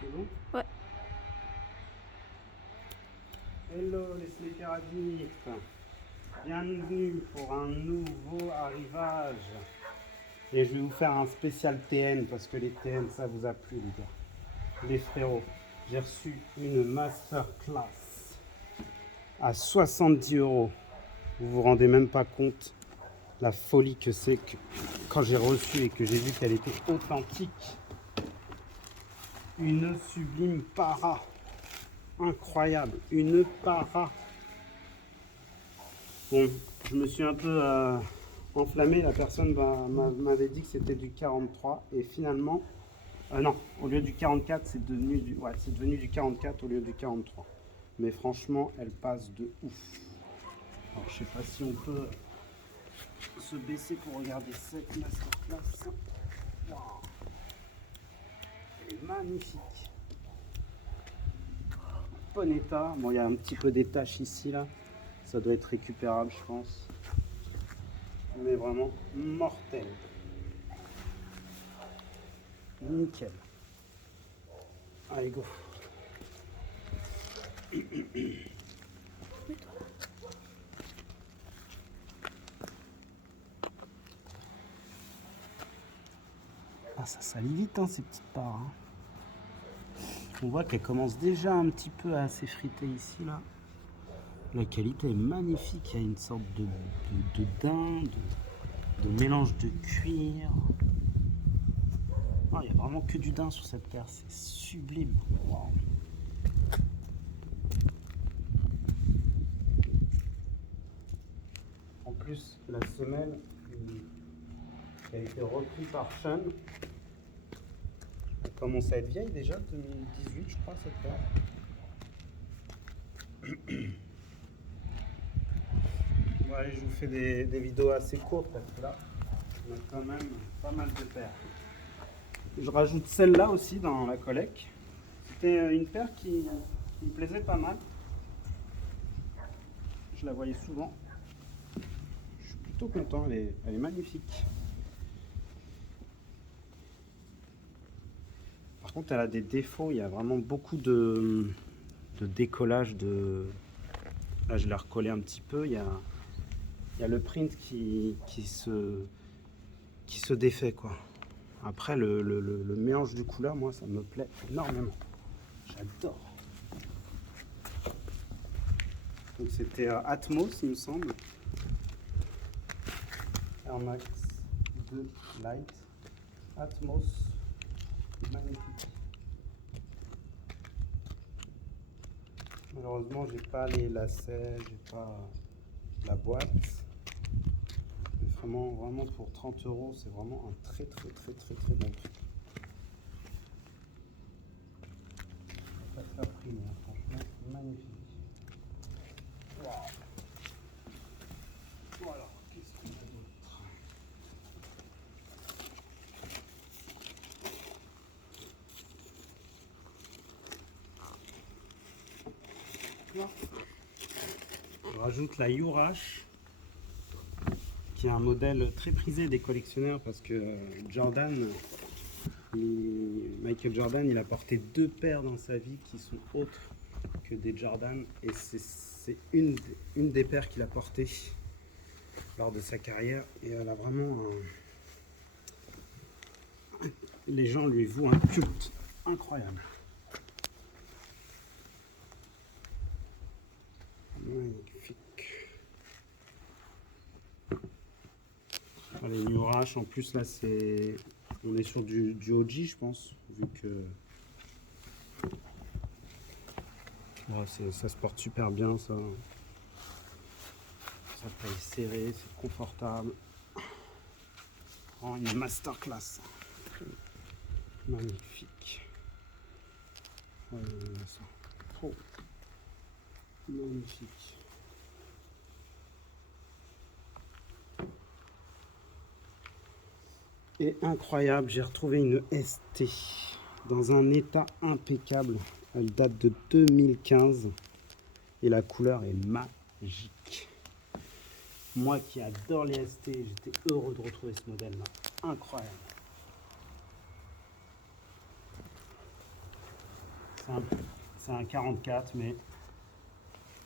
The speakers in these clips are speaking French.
C'est bon? Ouais. Hello les sneakers addicts. Bienvenue pour un nouveau arrivage. Et je vais vous faire un spécial TN parce que les TN ça vous a plu les gars. Les frérots, j'ai reçu une masterclass à 70 €. Vous vous rendez même pas compte la folie que c'est que quand j'ai reçu et que j'ai vu qu'elle était authentique. Une sublime para. Incroyable. Une para. Bon, je me suis un peu enflammé. La personne m'avait dit que c'était du 43. Et finalement, non, au lieu du 44, c'est devenu du 44 au lieu du 43. Mais franchement, elle passe de ouf. Alors, je sais pas si on peut se baisser pour regarder cette masterclass. Wow. Elle est magnifique. Bon état. Bon, il y a un petit peu des taches ici, là. Ça doit être récupérable, je pense. Mais vraiment mortel. Nickel. Allez, go. Ah, ça salit vite, hein, ces petites parts. Hein. On voit qu'elle commence déjà un petit peu à s'effriter ici, là. La qualité est magnifique. Il y a une sorte de daim, de mélange de cuir. Non, il n'y a vraiment que du daim sur cette paire. C'est sublime. Wow. En plus, la semelle qui a été reprise par Sean, elle commence à être vieille déjà, 2018 je crois cette paire. Bon, allez, je vous fais des vidéos assez courtes parce que là, on a quand même pas mal de paires. Je rajoute celle-là aussi dans la collecte. C'était une paire qui me plaisait pas mal. Je la voyais souvent. Je suis plutôt content, elle est magnifique. Par contre, elle a des défauts. Il y a vraiment beaucoup de décollage. Là, je l'ai recollé un petit peu. Il y a le print qui se défait, quoi. Après, le mélange de couleurs, moi, ça me plaît énormément. J'adore. Donc, c'était Atmos, il me semble. Air Max 2 Light. Atmos. Magnifique. Malheureusement, j'ai pas les lacets, j'ai pas la boîte. Mais vraiment pour 30 €, c'est vraiment un très bon prix. Pas de faire prix, hein, franchement, magnifique. Wow. Voilà, qu'est-ce qu'on a d'autre? Je rajoute la Urash, qui est un modèle très prisé des collectionneurs parce que Michael Jordan, il a porté 2 paires dans sa vie qui sont autres que des Jordan et c'est une des paires qu'il a portées lors de sa carrière et elle a vraiment les gens lui vouent un culte incroyable. Magnifique. Les Murash, en plus là on est sur du OG je pense, vu que ouais, ça se porte super bien ça. Ça taille serré, c'est confortable. Oh, une masterclass. Magnifique. Oh, ça. Oh. Magnifique. Et incroyable, j'ai retrouvé une ST dans un état impeccable. Elle date de 2015 et la couleur est magique. Moi qui adore les ST, j'étais heureux de retrouver ce modèle-là. Incroyable. c'est un 44, mais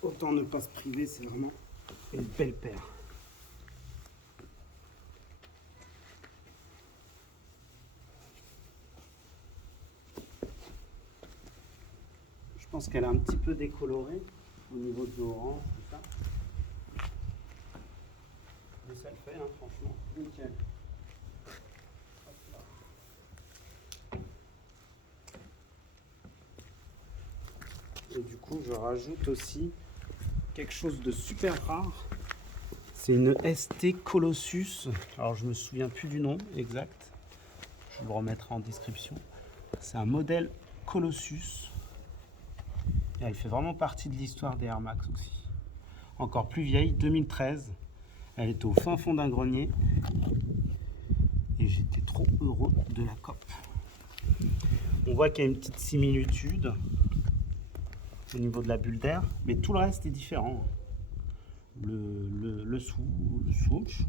autant ne pas se priver, c'est vraiment une belle paire. Je pense qu'elle est un petit peu décolorée au niveau de l'orange, tout ça. Mais ça le fait, hein, franchement, nickel. Et du coup, je rajoute aussi quelque chose de super rare. C'est une ST Colossus. Alors, je me souviens plus du nom exact. Je vous le remettrai en description. C'est un modèle Colossus. Et elle fait vraiment partie de l'histoire des Air Max aussi. Encore plus vieille, 2013. Elle était au fin fond d'un grenier. Et j'étais trop heureux de la COP. On voit qu'il y a une petite similitude au niveau de la bulle d'air, mais tout le reste est différent. Le swoosh,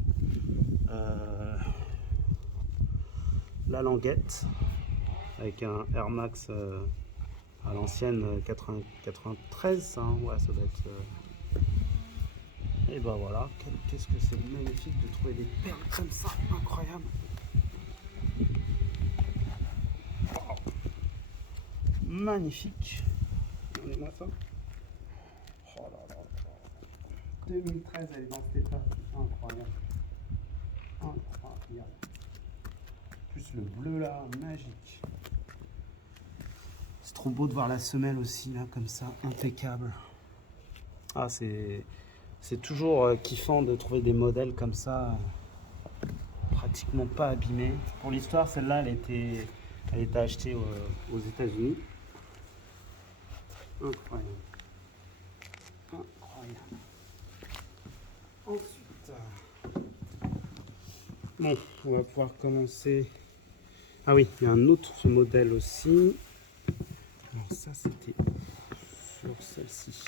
la languette avec un Air Max à l'ancienne 93, ça, hein, ouais, ça doit être. Et ben voilà, qu'est-ce que c'est magnifique de trouver des perles comme ça, incroyable. Wow. Magnifique. Regardez-moi ça. Oh là là là. 2013, elle est dans cet état. Incroyable. Incroyable. Plus le bleu là, magique. C'est trop beau de voir la semelle aussi là, comme ça, impeccable. Ah, c'est toujours kiffant de trouver des modèles comme ça, pratiquement pas abîmés. Pour l'histoire, celle-là, elle était achetée aux États-Unis. Incroyable. Incroyable. Ensuite, bon, on va pouvoir commencer. Ah oui, il y a un autre modèle aussi. Alors ça, c'était sur celle-ci.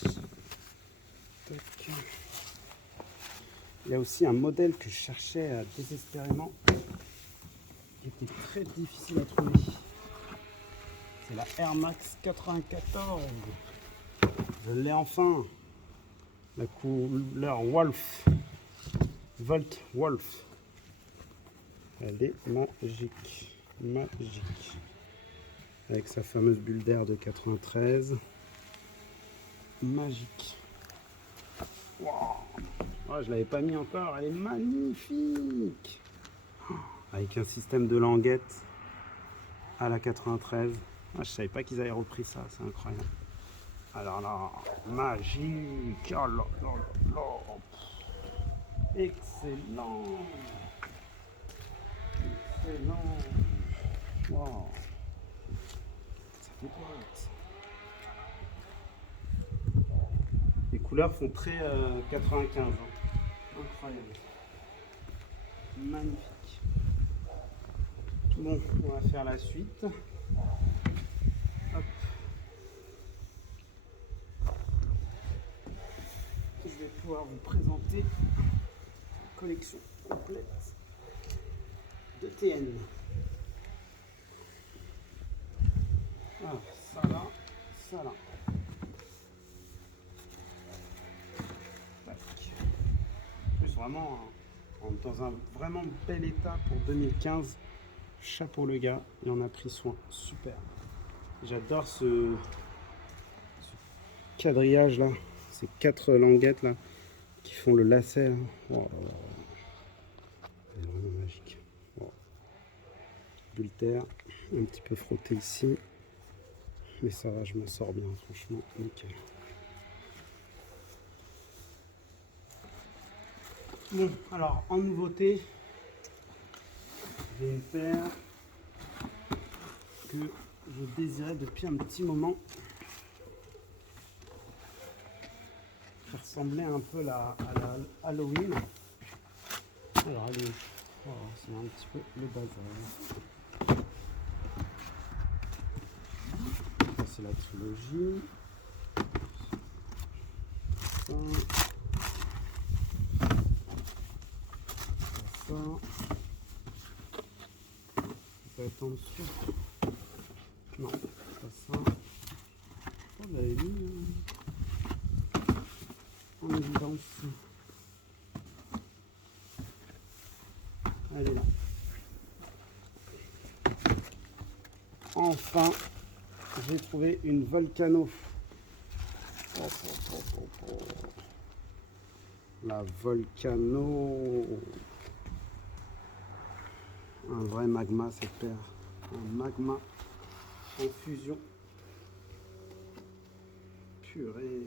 Tac. Il y a aussi un modèle que je cherchais désespérément, qui était très difficile à trouver. C'est la Air Max 94. Je l'ai enfin. La couleur Wolf. Volt Wolf. Elle est magique. Magique. Avec sa fameuse bulle d'air de 93. Magique. Wow. Oh, je l'avais pas mis encore. Elle est magnifique. Avec un système de languette à la 93. Ah, je savais pas qu'ils avaient repris ça. C'est incroyable. Alors là, magique. Oh là là là là. Excellent. Excellent. Wow. Ça fait quoi? Les couleurs font très 95. Hein. Incroyable. Magnifique. Bon, on va faire la suite. Hop. Je vais pouvoir vous présenter la collection complète de TN. Alors, ça là, ça là. Tac. Plus vraiment dans un vraiment bel état pour 2015. Chapeau le gars, il en a pris soin. Super. J'adore ce quadrillage là, ces 4 languettes là qui font le lacet. Là. Oh, c'est vraiment magique. Oh. Bulle d'air, un petit peu frotté ici. Mais ça va, je m'en sors bien, franchement, nickel. Bon, alors en nouveauté, j'ai une paire que je désirais depuis un petit moment. Ça ressemblait un peu à la Halloween. Alors allez, oh, c'est un petit peu le bazar. Ça c'est la trilogie. Ça. Ça. Ça peut être en dessous. Non, pas ça. l'avez mis en évidence. Elle est là. Enfin, j'ai trouvé une Volcano. La Volcano. Un vrai magma, cette paire. Un magma en fusion. Purée.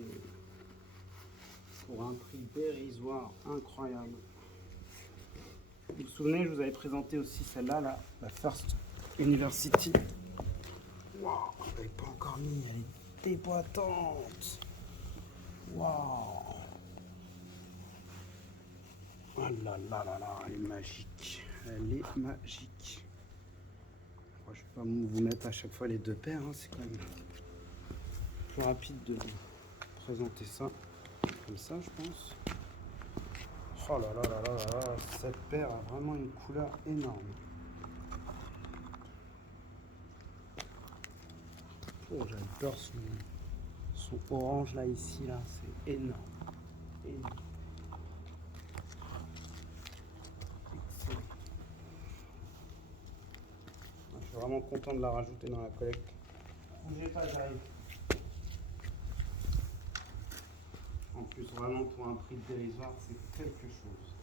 Pour un prix dérisoire, incroyable. Vous vous souvenez, je vous avais présenté aussi celle-là, la First University. Waouh, je ne l'avais pas encore mis, elle est déboîtante. Waouh. Oh là là là là, elle est magique. Elle est magique. Je ne vais pas vous mettre à chaque fois les deux paires, hein, c'est quand même plus rapide de vous présenter ça comme ça, je pense. Oh là là là là là là, cette paire a vraiment une couleur énorme. Oh, j'adore son orange là, ici, là, c'est énorme. Énorme. Excellent. Je suis vraiment content de la rajouter dans la collecte. Bougez pas, j'arrive. En plus, vraiment, pour un prix dérisoire, c'est quelque chose.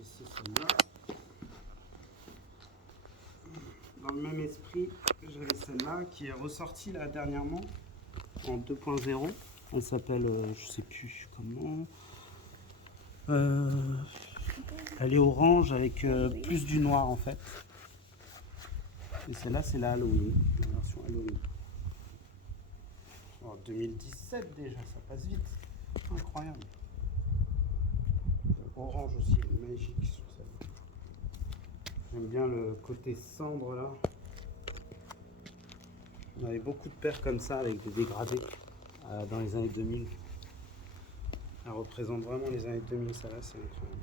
Ici, celle-là. Dans le même esprit, j'avais celle-là qui est ressortie là dernièrement en 2.0. Elle s'appelle, je sais plus comment. Elle est orange avec plus du noir en fait. Et celle-là, c'est la Halloween, la version Halloween. En 2017 déjà, ça passe vite. Incroyable. Orange aussi, magique sur celle-là. J'aime bien le côté cendre là. On avait beaucoup de paires comme ça avec des dégradés dans les années 2000. Elle représente vraiment les années 2000, ça là, c'est incroyable.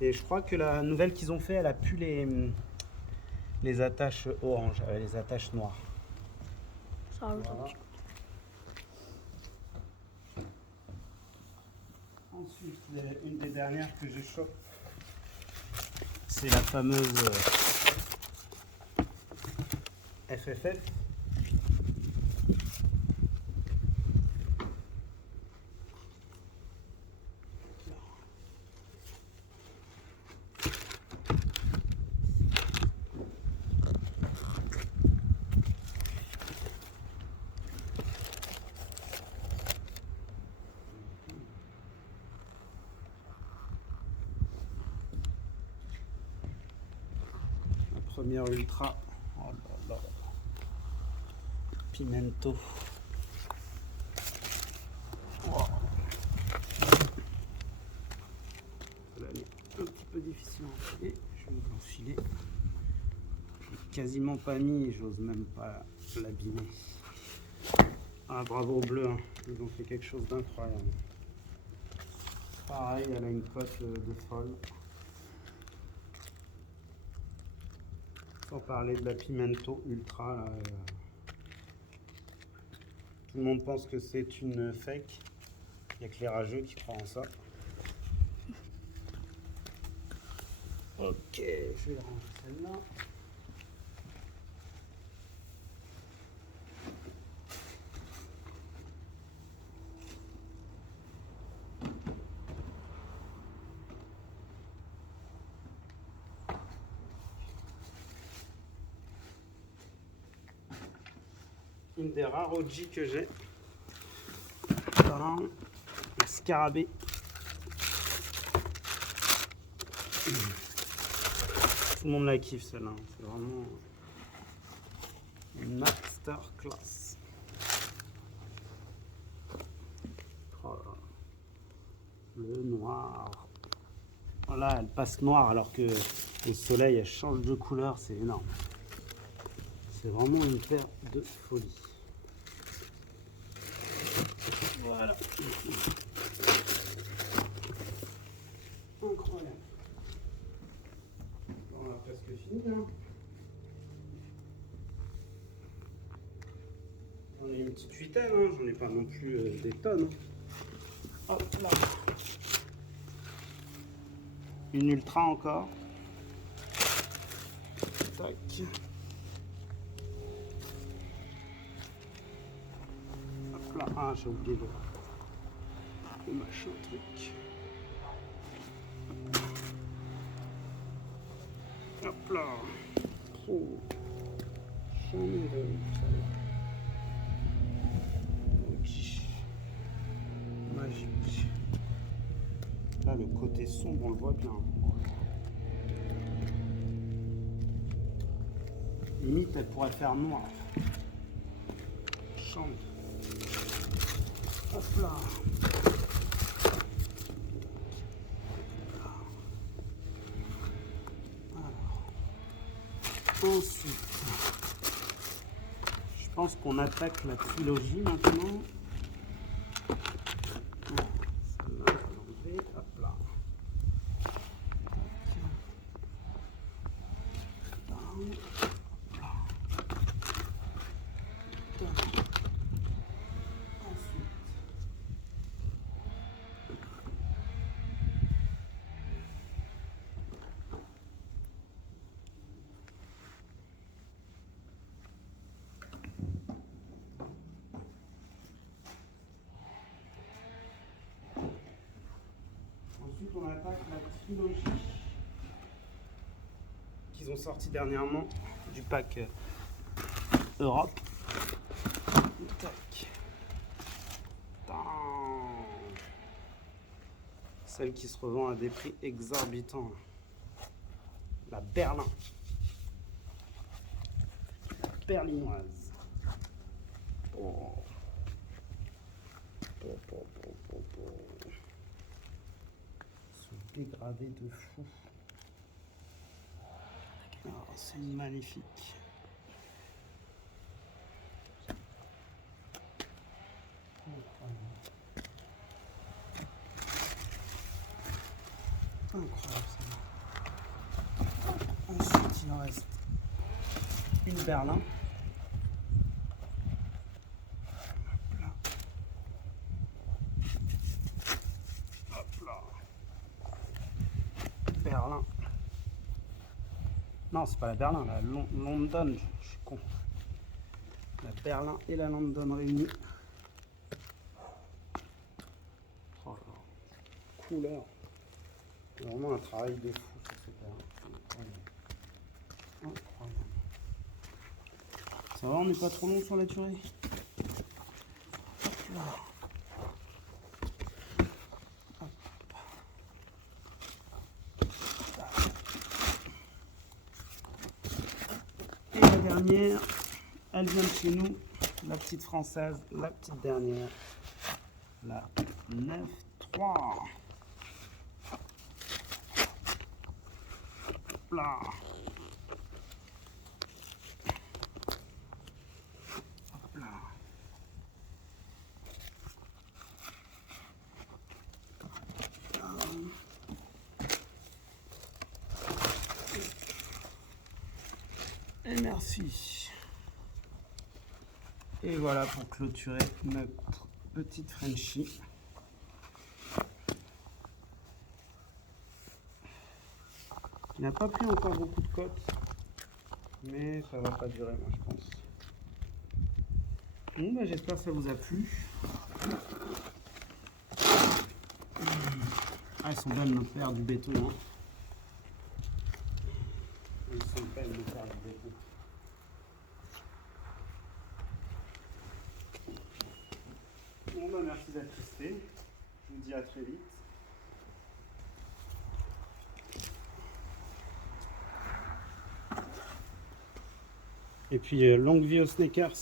Et je crois que la nouvelle qu'ils ont fait, elle a pu les attaches orange, les attaches noires. Ça rajoute un Voilà. petit Ensuite, une des dernières que je chope, c'est la fameuse FFF. Première ultra, oh là là, pimento. Wow. Elle est un petit peu difficile à enfiler, je vais vous l'enfiler. Je l'ai quasiment pas mis et j'ose même pas l'abîmer. Ah bravo au bleu, hein. Ils ont fait quelque chose d'incroyable. Pareil, elle a une cote de folle. Sans parler de la Pimento Ultra. Là, tout le monde pense que c'est une fake. Il n'y a que les rageux qui croient en ça. Ok, je vais ranger celle-là. Une des rares OG que j'ai. Voilà, la Scarabée. Tout le monde la kiffe celle-là. C'est vraiment une masterclass. Oh là là. Le noir. Voilà, elle passe noire alors que le soleil elle change de couleur, c'est énorme. C'est vraiment une paire de folie. Voilà. une petite huitaine, hein. J'en ai pas non plus des tonnes. Hein. Hop là. Une ultra encore. Tac. Hop là. Ah, j'ai oublié le machin truc. Hop là. Oh. J'en ai deux, ça va. Magique. Là, le côté sombre, on le voit bien. Limite, elle pourrait faire noir. Chante. Hop là. Alors. Ensuite, je pense qu'on attaque la trilogie maintenant. Celle-là, on va l'enlever. Hop là. Ensuite, on attaque la trilogie qu'ils ont sorti dernièrement du pack Europe. Tac. Celle qui se revend à des prix exorbitants. La Berlin. La berlinoise. Oh. Dégradé de fou. Oh, c'est magnifique. Incroyable ça. Ensuite, il en reste une Berlin. Berlin. Non, c'est pas la Berlin, la London, je suis con. La Berlin et la London réunies. Oh là, couleur. C'est vraiment un travail de fou sur cette Berlin. Incroyable. Ça va, on n'est pas trop long sur la tuerie. Hop là. Dernière, elle vient de chez nous, la petite française, la petite dernière, la 9-3. Hop là. Hop là. Et merci. Et voilà pour clôturer notre petite Frenchie. Il n'a pas pris encore beaucoup de côtes, mais ça va pas durer, moi je pense. Bon, bah, j'espère que ça vous a plu. Ah, elles sont belles de faire du béton. Hein. Elles sont belles de faire du béton. Bon, bah, merci d'être resté. Je vous dis à très vite. Et puis, longue vie aux sneakers.